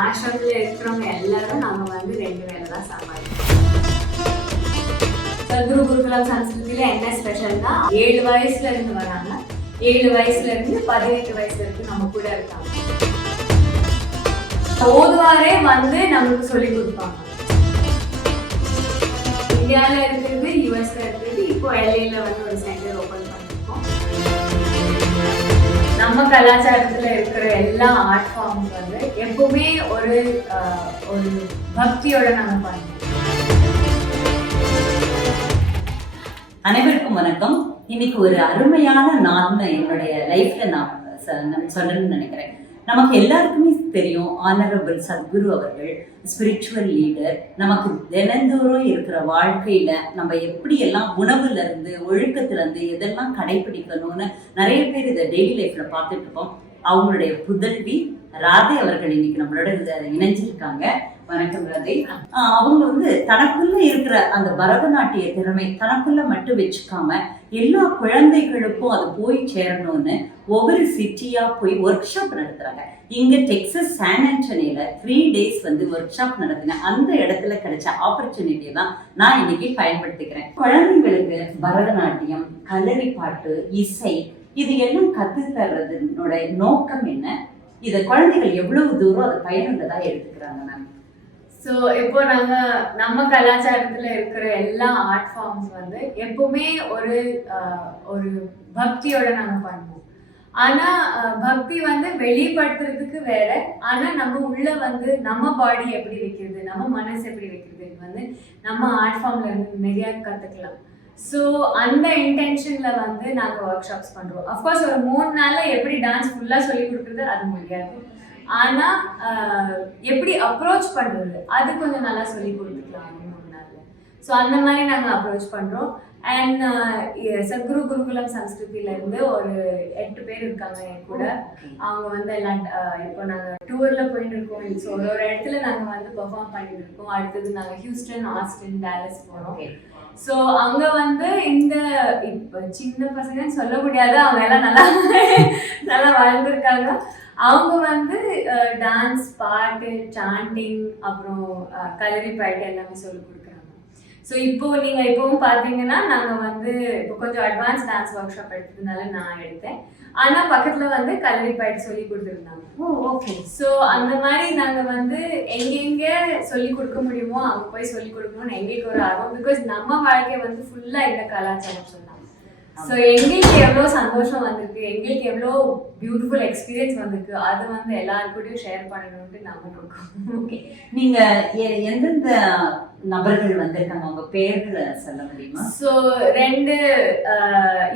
ஆசிரமத்தில் இருக்கிறவங்க எல்லாரும் நாங்கள் வந்து ரெண்டு வேலை தான் சம்பாதிக்கிறோம் சத்குரு குருகுலம் சம்ஸ்கிருதியில என்ன ஸ்பெஷல்னா ஏழு வயசுல இருந்து வராங்க. ஏழு வயசுல இருந்து பதினெட்டு வயசு வரைக்கும் நம்ம கூட இருக்காங்க. ஓதுவாரே வந்து நம்மளுக்கு சொல்லி கொடுப்பாங்க. இந்தியால இருக்கிறது யூஎஸ்ல இருக்கிறது இப்போ எல்ஏல வந்து ஒரு சென்டர் ஓப்பன் நம்ம கலாச்சாரத்துல இருக்கிற எல்லா ஆர்ட் ஃபார்ம்ஸ் வந்து எப்பவுமே ஒரு ஒரு பக்தியோட நம்ம பண்ணுவோம் அனைவருக்கும் வணக்கம். இன்னைக்கு ஒரு அருமையான நாள்னு என்னுடைய லைஃப்ல நான் சொல்லணும்னு நினைக்கிறேன். நமக்கு எல்லாருக்குமே தெரியும் ஆனரபிள் சத்குரு அவர்கள் ஸ்பிரிச்சுவல் லீடர் நமக்கு தினந்தோறும் இருக்கிற வாழ்க்கையில நம்ம எப்படி எல்லாம் உணவுல இருந்து ஒழுக்கத்துல இருந்து எதெல்லாம் கடைபிடிக்கணும்னு நிறைய பேர் இதை டெய்லி லைஃப்ல பார்த்துட்டு இருப்போம் அவங்களுடைய புதல்வி ராதே அவர்கள் இன்னைக்கு நம்மளோட இதை இணைஞ்சிருக்காங்க. வணக்கம் ராதை அவங்க வந்து தனக்குள்ள இருக்கிற அந்த பரதநாட்டிய திறமை தனக்குள்ள மட்டும் வச்சுக்காம எல்லா குழந்தைகளுக்கும் அது போய் சேரணும்னு ஒவ்வொரு சிட்டியா போய் ஒர்க் ஷாப் நடத்துறாங்க. இங்க டெக்ஸஸ் சான் ஆண்டனியில த்ரீ டேஸ் வந்து ஒர்க் ஷாப் நடத்தின அந்த இடத்துல கிடைச்ச ஆப்பர்ச்சுனிட்டியை தான் நான் இன்னைக்கு பயன்படுத்திக்கிறேன். குழந்தைங்களுக்கு பரதநாட்டியம் கலரி பாட்டு இசை இது எல்லாம் கத்து தர்றதுனோட நோக்கம் என்ன? இதை குழந்தைகள் எவ்வளவு தூரம் அதை பயனுள்ளதா எடுத்துக்கிறாங்க மேம் ஸோ இப்போ நாங்கள் நம்ம கலாச்சாரத்தில் இருக்கிற எல்லா ஆர்ட் ஃபார்ம்ஸ் வந்து எப்பவுமே ஒரு ஒரு பக்தியோட நாங்கள் பண்ணுவோம். ஆனால் பக்தி வந்து வெளிப்படுத்துறதுக்கு வேற ஆனால் நம்ம உள்ள வந்து நம்ம பாடி எப்படி வைக்கிறது நம்ம மனசு எப்படி வைக்கிறது வந்து நம்ம ஆர்ட் ஃபார்ம்ல இருந்து நிறையா கற்றுக்கலாம் ஸோ அந்த இன்டென்ஷனில் வந்து நாங்கள் ஒர்க் ஷாப்ஸ் பண்ணுறோம் அஃப்கோர்ஸ் ஒரு மூணு நாளில் எப்படி டான்ஸ் ஃபுல்லாக சொல்லி கொடுக்குறது அது முடியாது. ஆனா ஆஹ், எப்படி அப்ரோச் பண்றது? அது கொஞ்சம் நல்லா சொல்லி கொடுத்துக்கலாம் நாள்ல ஸோ அந்த மாதிரி நாங்க அப்ரோச் பண்றோம். அண்ட் சத்குரு குருகுலம் சம்ஸ்கிருதியில இருந்து ஒரு எட்டு பேர் இருக்காங்க என் கூட. அவங்க வந்து எல்லாம் இப்போ நாங்க டூர்ல போயிட்டு இருக்கோம். ஸோ ஒரு ஒரு இடத்துல நாங்க வந்து பெர்ஃபார்ம் பண்ணிட்டு இருக்கோம். அடுத்தது நாங்க ஹியூஸ்டன் ஆஸ்டின் டேலஸ் போறோம். ஸோ அங்க வந்து இந்த இப்போ சின்ன பசங்கன்னு சொல்ல முடியாது. அவங்க எல்லாம் நல்லா நல்லா வளர்ந்துருக்காங்க அவங்க வந்து டான்ஸ் பாட்டு சாண்டிங் அப்புறம் கலரி பாட்டு எல்லாமே சொல்லி ஸோ இப்போ நீங்க இப்பவும் பாத்தீங்கன்னா நாங்க வந்து இப்போ கொஞ்சம் அட்வான்ஸ் டான்ஸ் ஒர்க் ஷாப் எடுத்ததுனால நான் எடுத்தேன். ஆனா பக்கத்துல வந்து கலரி பாட்டு சொல்லி கொடுத்துருந்தாங்க. ஓ ஓகே ஸோ அந்த மாதிரி நாங்க வந்து எங்கெங்க சொல்லி கொடுக்க முடியுமோ அங்க போய் சொல்லி கொடுக்கணும்னு எங்களுக்கு ஒரு ஆர்வம். பிகாஸ் நம்ம வாழ்க்கை வந்து ஃபுல்லா இந்த கலாச்சாரம் சொல்லலாம் ஸோ எங்களுக்கு எவ்வளோ சந்தோஷம் வந்திருக்கு எங்களுக்கு எவ்வளோ பியூட்டிஃபுல் எக்ஸ்பீரியன்ஸ் வந்திருக்கு அது வந்து எல்லாருக்கூடயும் ஷேர் பண்ணணும்னு நம்ம இருக்கோம். ஓகே நீங்க எ- எந்தெந்த நபர்கள் வந்திருக்காங்க உங்க பேர்களை சொல்ல முடியுமா? ஸோ ரெண்டு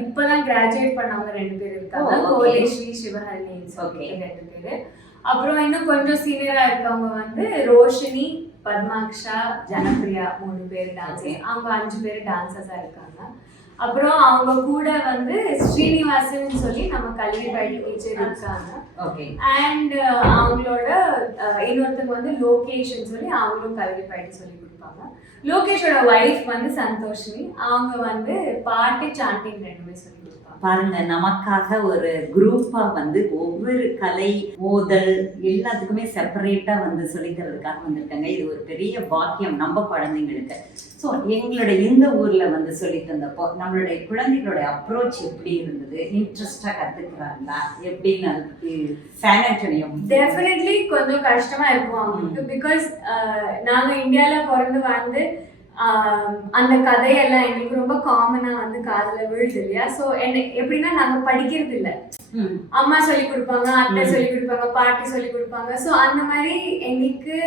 இப்பதான் கிராஜுவேட் பண்ணவங்க ரெண்டு பேர் இருக்காங்க. Oh, okay. கோலேஸ்வரி சிவஹரணி Okay. ரெண்டு பேரு. அப்புறம் இன்னும் கொஞ்சம் சீனியரா இருக்கவங்க வந்து ரோஷினி பத்மாக்ஷா ஜனப்ரியா மூணு பேர் Okay. அவங்க அஞ்சு பேர் டான்சர்ஸா இருக்காங்க. அப்புறம் அவங்க கூட வந்து ஸ்ரீனிவாசன் சொல்லி நம்ம கல்வி பயிற்சி டீச்சர் இருக்காங்க. ஓகே அண்ட் அவங்களோட அஹ், இன்னொருத்தங்க வந்து லோகேஷ்னு சொல்லி அவங்களும் கல்வி பயிற்சி சொல்லி கொடுப்பாங்க லோகேஷோட ஒய்ஃப் வந்து சந்தோஷினி. அவங்க வந்து பாட்டு சாண்டிங் ரெண்டுமே சொல்லி பாருங்க நமக்காக ஒரு குரூப்பா வந்து ஒவ்வொரு கலை ஓதல் எல்லாத்துக்குமே செப்பரேட்டா வந்து சொல்லித் தரதுக்காக வந்திருக்காங்க. இது ஒரு பெரிய பாக்கியம் நம்ம குழந்தைங்களுக்கு. ஸோ எங்களுடைய இந்த ஊர்ல வந்து சொல்லி தந்தப்போ நம்மளுடைய குழந்தைகளுடைய அப்ரோச் எப்படி இருந்தது? இன்ட்ரெஸ்டா கத்துக்கிறாங்களா? எப்படின்னு அதுக்கு சானிட்டரியம் டெஃபினெட்லி கொஞ்சம் கஷ்டமா இருக்கும் பிகாஸ் நாங்க இந்தியால பிறந்து வாழ்ந்து அந்த கதையெல்லாம் எங்களுக்கு ரொம்ப காமனா வந்து காதுல விழுது இல்லையா? ஸோ என்ன எப்படின்னா நாங்க படிக்கிறது இல்ல. அம்மா சொல்லி கொடுப்பாங்க அத்தை. சொல்லி கொடுப்பாங்க பாட்டி சொல்லி கொடுப்பாங்க. ஸோ அந்த மாதிரி எங்களுக்கு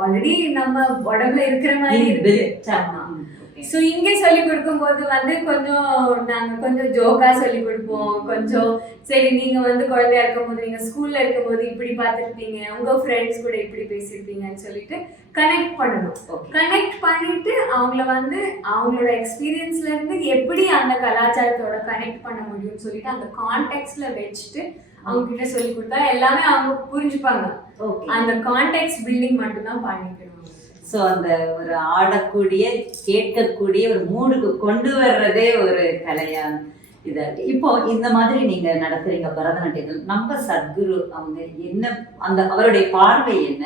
ஆல்ரெடி நம்ம உடம்புல இருக்கிற மாதிரி இருக்கு. ஸோ இங்கே சொல்லி கொடுக்கும்போது வந்து கொஞ்சம் நாங்கள் கொஞ்சம் ஜோக்கா சொல்லி கொடுப்போம். கொஞ்சம் சரி நீங்கள் வந்து குழந்தையா இருக்கும்போது நீங்கள் ஸ்கூலில் இருக்கும்போது இப்படி பார்த்துருப்பீங்க. உங்கள் ஃப்ரெண்ட்ஸ் கூட இப்படி பேசியிருப்பீங்கன்னு சொல்லிட்டு கனெக்ட் பண்ணணும். கனெக்ட் பண்ணிட்டு அவங்கள வந்து அவங்களோட எக்ஸ்பீரியன்ஸ்ல இருந்து எப்படி அந்த கலாச்சாரத்தோட கனெக்ட் பண்ண முடியும்னு சொல்லிட்டு அந்த கான்டெக்ட்ல வச்சுட்டு அவங்க கிட்ட சொல்லி கொடுத்தா எல்லாமே அவங்க புரிஞ்சுப்பாங்க. அந்த கான்டெக்ட் பில்டிங் மட்டும்தான் பண்ணிக்கணும். ஸோ அந்த ஒரு ஆடக்கூடிய கேட்கக்கூடிய ஒரு மூடுக்கு கொண்டு வர்றதே ஒரு கலையா இது. இப்போ இந்த மாதிரி நீங்க நடத்துறீங்க பரதநாட்டியங்கள். நம்ம சத்குரு அவங்க என்ன அந்த அவருடைய பார்வை என்ன?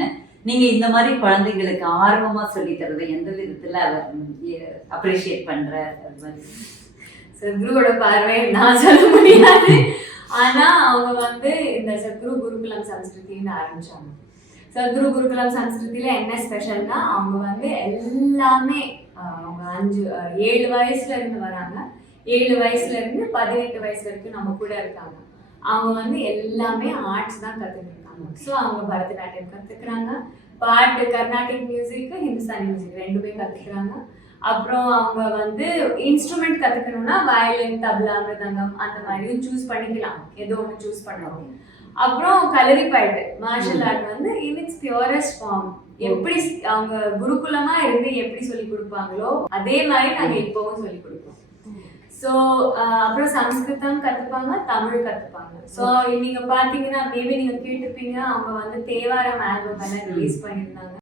நீங்க இந்த மாதிரி குழந்தைங்களுக்கு ஆர்வமா சொல்லி தரதை எந்த விதத்துல அவர் அப்ரிஷியேட் பண்ற அது மாதிரி. சத்குருவோட பார்வை நான் சொல்ல முடியாது. ஆனா அவங்க வந்து இந்த சத்குரு குருகுலம் சம்ஸ்கிருத்தின்னு ஆரம்பிச்சாங்க. சத்குரு குருகுலம் சம்ஸ்கிருதியில என்ன ஸ்பெஷல்னா அவங்க வந்து எல்லாமே அவங்க அஞ்சு ஏழு வயசுல இருந்து வராங்க. ஏழு வயசுல இருந்து பதினெட்டு வயசு வரைக்கும் நம்ம கூட இருக்காங்க. அவங்க வந்து எல்லாமே ஆர்ட்ஸ் தான் கத்துக்கிட்டு ஸோ அவங்க பரதநாட்டியம் கத்துக்கிறாங்க. பாட்டு கர்நாடிக் மியூசிக் ஹிந்துஸ்தானி மியூசிக் ரெண்டுமே கத்துக்கிறாங்க. அப்புறம் அவங்க வந்து இன்ஸ்ட்ருமெண்ட் கத்துக்கணும்னா வயலின் தபலா மிருதங்கம் அந்த மாதிரியும் சூஸ் பண்ணிக்கலாம். ஏதோ ஒன்று சூஸ் பண்ணுவாங்க அப்புறம் கலரி பாட்டு மார்ஷல் ஆர்ட் வந்து இன் இட்ஸ் பியூரஸ்ட் ஃபார்ம் எப்படி அவங்க குருகுலமா இருந்து எப்படி சொல்லி கொடுப்பாங்களோ அதே மாதிரி நாங்க இப்பவும் சொல்லி கொடுப்போம். ஸோ அப்புறம் சம்ஸ்கிருதம் கத்துப்பாங்க தமிழ் கத்துப்பாங்க. ஸோ நீங்க பாத்தீங்கன்னா மேபி நீங்க கேட்டிருப்பீங்க அவங்க வந்து தேவாரம் ஆல்பம் எல்லாம் ரிலீஸ் பண்ணியிருந்தாங்க.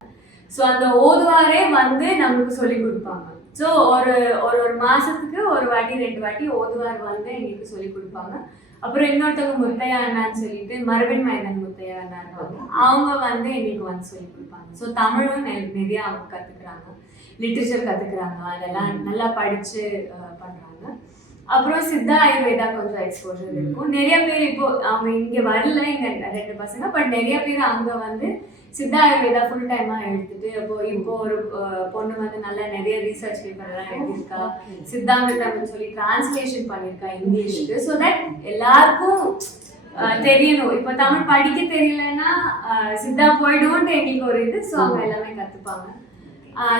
ஸோ அந்த ஓதுவாரே வந்து நமக்கு சொல்லி கொடுப்பாங்க. ஸோ ஒரு ஒரு ஒரு மாசத்துக்கு ஒரு வாட்டி ரெண்டு வாட்டி ஓதுவார் வந்து எங்களுக்கு சொல்லி கொடுப்பாங்க. அப்புறம் இன்னொருத்தவங்க முத்தையா அண்ணான்னு சொல்லிட்டு மரபின் மைதன் முத்தையா அண்ணா இருக்காங்க அவங்க வந்து எங்களுக்கு வந்து சொல்லி கொடுப்பாங்க. ஸோ தமிழும் நிறைய அவங்க கத்துக்கிறாங்க. லிட்ரேச்சர் கத்துக்கிறாங்க. அதெல்லாம் நல்லா படிச்சு அஹ், பண்றாங்க. அப்புறம் சித்தா ஆயுர்வேதா கொஞ்சம் எக்ஸ்போஜர் இருக்கும். நிறைய பேர் இப்போ அவங்க இங்க வரல இங்க ரெண்டு பசங்க பட் நிறைய பேர் அங்க வந்து சித்தா ஆயுர்வேதா ஃபுல் டைமா எடுத்துட்டு இப்போ இப்போ ஒரு பொண்ணு வந்து நல்லா நிறைய ரிசர்ச் பேப்பர் எல்லாம் எழுதியிருக்கா. சித்தாமிர்தம்னு சொல்லி டிரான்ஸ்லேஷன் பண்ணியிருக்கா இங்கிலீஷுக்கு. ஸோ தட் எல்லாருக்கும் தெரியணும். இப்போ தமிழ் படிக்க தெரியலன்னா சித்தா போயிடும்னு எங்களுக்கு ஒரு இது. ஸோ அவங்க எல்லாமே கத்துப்பாங்க.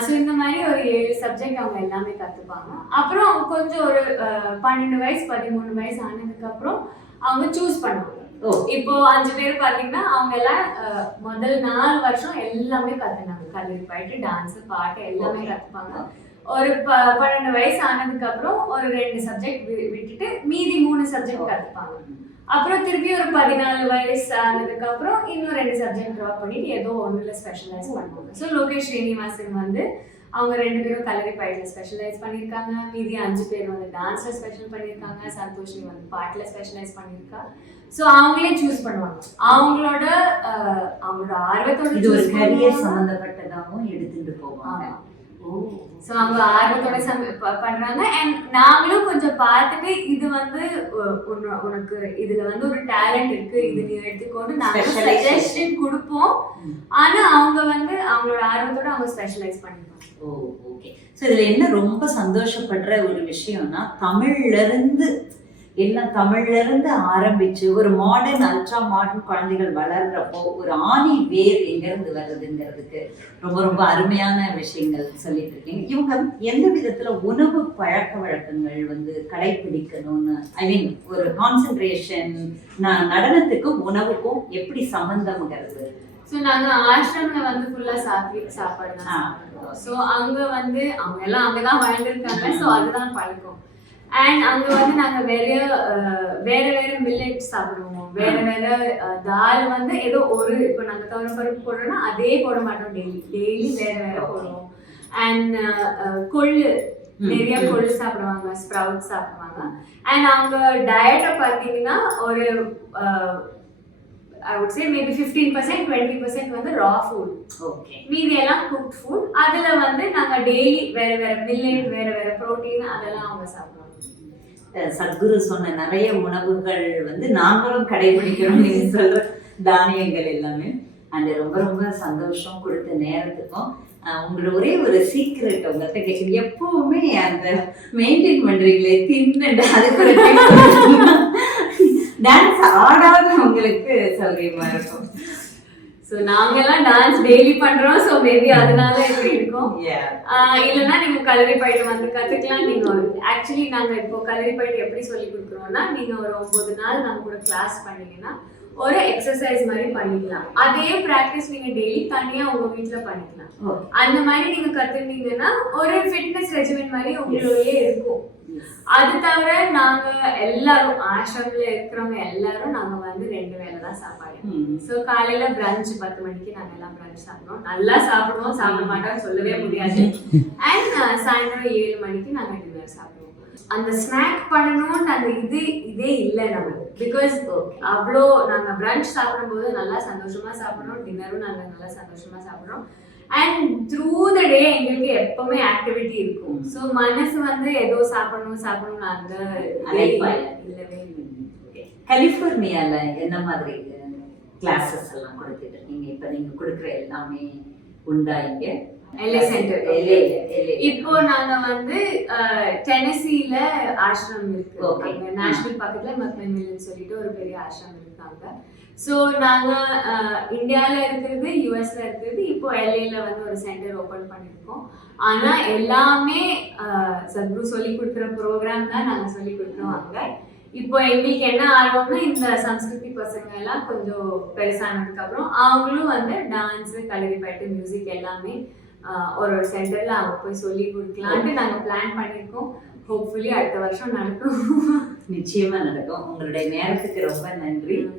ஸோ இந்த மாதிரி ஒரு ஏழு சப்ஜெக்ட் அவங்க எல்லாமே கத்துப்பாங்க. அப்புறம் அவங்க கொஞ்சம் ஒரு பன்னெண்டு வயசு பதிமூணு வயசு ஆனதுக்கு அப்புறம் அவங்க சூஸ் பண்ணுவாங்க. இப்போ அஞ்சு பேர் பாத்தீங்கன்னா அவங்க எல்லாம் முதல் நாலு வருஷம் எல்லாமே கத்துனாங்க. கல்லூரி போயிட்டு டான்ஸ் பாட்டு எல்லாமே கத்துப்பாங்க. ஒரு பன்னெண்டு வயசு ஆனதுக்கு அப்புறம் ஒரு ரெண்டு சப்ஜெக்ட் விட்டுட்டு மீதி மூணு சப்ஜெக்ட் கத்துப்பாங்க. அப்புறம் திருப்பி ஒரு பதினாலு வயசு ஆனதுக்கு அப்புறம் இன்னும் ரெண்டு சப்ஜெக்ட் ட்ராப் பண்ணிட்டு ஏதோ ஒண்ணுல ஸ்பெஷலைஸ் பண்ணுவாங்க. ஸோ லோகேஷ் ஸ்ரீனிவாசன் வந்து அவங்க ரெண்டு பேரும் கலரி பயில ஸ்பெஷலைஸ் பண்ணியிருக்காங்க. மீதி அஞ்சு பேர் வந்து டான்ஸ்ல ஸ்பெஷல் பண்ணியிருக்காங்க. சந்தோஷி வந்து பாட்டுல ஸ்பெஷலைஸ் பண்ணியிருக்கா. ஸோ அவங்களே சூஸ் பண்ணுவாங்க. அவங்களோட அவங்களோட ஆர்வத்தோட இது ஒரு கரியர் பண்ணுவாங்க. சம்பந்தப்பட்டதாகவும் எடுத்துட்டு போவாங்க. ஸோ அவங்க ஆர்வத்தோட சம- பண்றாங்க. அண்ட் நாங்களும் கொஞ்சம் பார்த்துட்டு இது வந்து உனக்கு இதுல வந்து ஒரு டேலண்ட் இருக்கு. இது நீ எடுத்துக்கோன்னு நாங்க Specialization. சஜஷன் கொடுப்போம். ஆனா அவங்க வந்து அவங்களோட ஆர்வத்தோட அவங்க ஸ்பெஷலைஸ் பண்ணிப்பாங்க. ஓ ஓகே ஸோ இதில் என்ன ரொம்ப சந்தோஷப்படுற ஒரு விஷயம்னா தமிழ்ல இருந்து எல்லாம் தமிழ்ல இருந்து ஆரம்பிச்சு ஒரு மாடர்ன் அல்ட்ரா மாடர்ன் குழந்தைகள் வளர்றப்போ ஒரு ஆணி வேர் எங்கேருந்து வருதுங்கிறதுக்கு ரொம்ப ரொம்ப அருமையான விஷயங்கள் சொல்லிட்டு இருக்கீங்க. இவங்க எந்த விதத்துல உணவு பழக்க வழக்கங்கள் வந்து கடைபிடிக்கணும்னு ஐ மீன் ஒரு கான்சென்ட்ரேஷன் நடனத்துக்கும் உணவுக்கும் எப்படி சம்பந்தம்ங்கிறது? ஸோ நாங்க ஆசிரம்ல வந்து ஃபுல்லா சாத்விக் சாப்பாடு. தான் ஸோ அங்க வந்து அவங்க எல்லாம் அங்கதான் வளர்ந்துருக்காங்க ஸோ அதுதான் பழக்கம். அண்ட் அங்க வந்து நாங்க வேற வேற வேற மில்லட் சாப்பிடுவோம். வேற வேற தால் வந்து ஏதோ ஒரு இப்போ நாங்க தவறு பருப்பு போடுறோம்னா அதே போட மாட்டோம் டெய்லி டெய்லி வேற வேற போடுவோம். அண்ட் கொள்ளு. நிறைய. கொள்ளு சாப்பிடுவாங்க ஸ்ப்ரவுட் சாப்பிடுவாங்க. அண்ட் அவங்க டயட்டை பார்த்தீங்கன்னா ஒரு I would say maybe fifteen percent twenty percent வந்து ரா ஃபுட் ஓகே மீதி எல்லாம் குக் ஃபுட் அதுல வந்து நாங்க டெய்லி வேற வேற மில்லட் வேற வேற புரோட்டீன் அதெல்லாம் அவங்க சாப்பிடுவாங்க. அஹ் சத்குரு சொன்ன நிறைய உணவுகள் வந்து நாங்களும் கடைபிடிக்கிறோம் நீங்க சொல்ற தானியங்கள் எல்லாமே. அண்ட் ரொம்ப ரொம்ப சந்தோஷம் கொடுத்த நேரத்துக்கும் உங்களோட ஒரே ஒரு சீக்ரெட் உங்கள்கிட்ட கேட்குறது எப்பவுமே அந்த மெயின்டைன் பண்றீங்களே தின்னு அதுக்கு டான்ஸ் ஆடாத உங்களுக்கு சௌகரியமா இருக்கும். ஸோ நாங்கெல்லாம் டான்ஸ் டெய்லி பண்றோம். ஸோ மேபி அதனால இப்படி இருக்கும்? இல்லைன்னா நீங்க கலரி பயிட்டு வந்து கத்துக்கலாம். நீங்க ஆக்சுவலி நாங்க இப்போ கலரி பயிட்டு எப்படி சொல்லி கொடுக்குறோம்னா நீங்க ஒரு ஒன்பது நாள் நம்ம கூட கிளாஸ் பண்ணீங்கன்னா ஒரு எக்ஸசைஸ் மாதிரி பண்ணிக்கலாம். அதே ப்ராக்டிஸ் நீங்க டெய்லி தனியா உங்க வீட்ல பண்ணிக்கலாம். அந்த மாதிரி நீங்க கத்துனீங்கன்னா ஒரு ஃபிட்னஸ் ரெஜிமெண்ட் மாதிரி உங்களுடைய இருக்கும். அது தவிர நாங்க எல்லாரும் ஆசிரமில் இருக்கிறவங்க எல்லாரும் நாங்க வந்து ரெண்டு வேளை தான் சாப்பாடு. ஸோ காலையில பிரஞ்ச் பத்து மணிக்கு நாங்க எல்லாம் பிரஞ்ச் சாப்பிடுவோம். நல்லா சாப்பிடுவோம் சாப்பிட மாட்டோம்னு சொல்லவே முடியாது. அண்ட் சாயந்தரம் ஏழு மணிக்கு நாங்க டின்னர் சாப்பிடுவோம். அந்த ஸ்நாக் பண்ணணும்னு அந்த இது இதே இல்லை நம்மளுக்கு பிகாஸ். அவ்வளோ நாங்க பிரஞ்ச் சாப்பிடும்போது நல்லா சந்தோஷமா சாப்பிடுறோம். டின்னரும் நாங்க நல்லா சந்தோஷமா சாப்பிடுறோம். அண்ட் த்ரூ த டே எங்களுக்கு எப்பவுமே ஆக்டிவிட்டி இருக்கும். ஸோ மனசு வந்து ஏதோ சாப்பிடணும் சாப்பிடணும் அந்த. இல்லவே இல்லை. கலிஃபோர்னியால என்ன மாதிரி கிளாஸஸ் எல்லாம் கொடுத்துட்டு இருக்கீங்க இப்ப நீங்க கொடுக்குற எல்லாமே உண்டா இங்க? Center. LA LA. இப்போ நாங்க வந்து டெனசில ஆசிரமம் இருக்கு. அங்க நேஷனல் பக்கத்துல மக்மெமில்னு சொல்லிட்டு ஒரு பெரிய ஆசிரமம் இருக்காங்க ஸோ நாங்க அஹ், இந்தியால இருக்கிறது யூஎஸ்ல இருக்கிறது இப்போ எல்ஏல வந்து ஒரு சென்டர் ஓபன் பண்ணியிருக்கோம் ஆனா எல்லாமே சத்குரு சொல்லி கொடுக்குற ப்ரோக்ராம் தான் நாங்க சொல்லி கொடுக்குறோம் அங்க இப்போ எங்களுக்கு என்ன ஆர்வம்னா இந்த சம்ஸ்கிருதி பசங்க எல்லாம் கொஞ்சம் பெருசானதுக்கு அப்புறம் அவங்களும் வந்து டான்ஸ் கலரிப்பட்டு மியூசிக் எல்லாமே ஒரு ஒரு சென்டர்ல அவங்க போய் சொல்லி கொடுக்கலான்ட்டு நாங்க பிளான் பண்ணியிருக்கோம். ஹோப்ஃபுல்லி அடுத்த வருஷம் நடக்கும். நிச்சயமா நடக்கும். உங்களுடைய நேரத்துக்கு ரொம்ப நன்றி.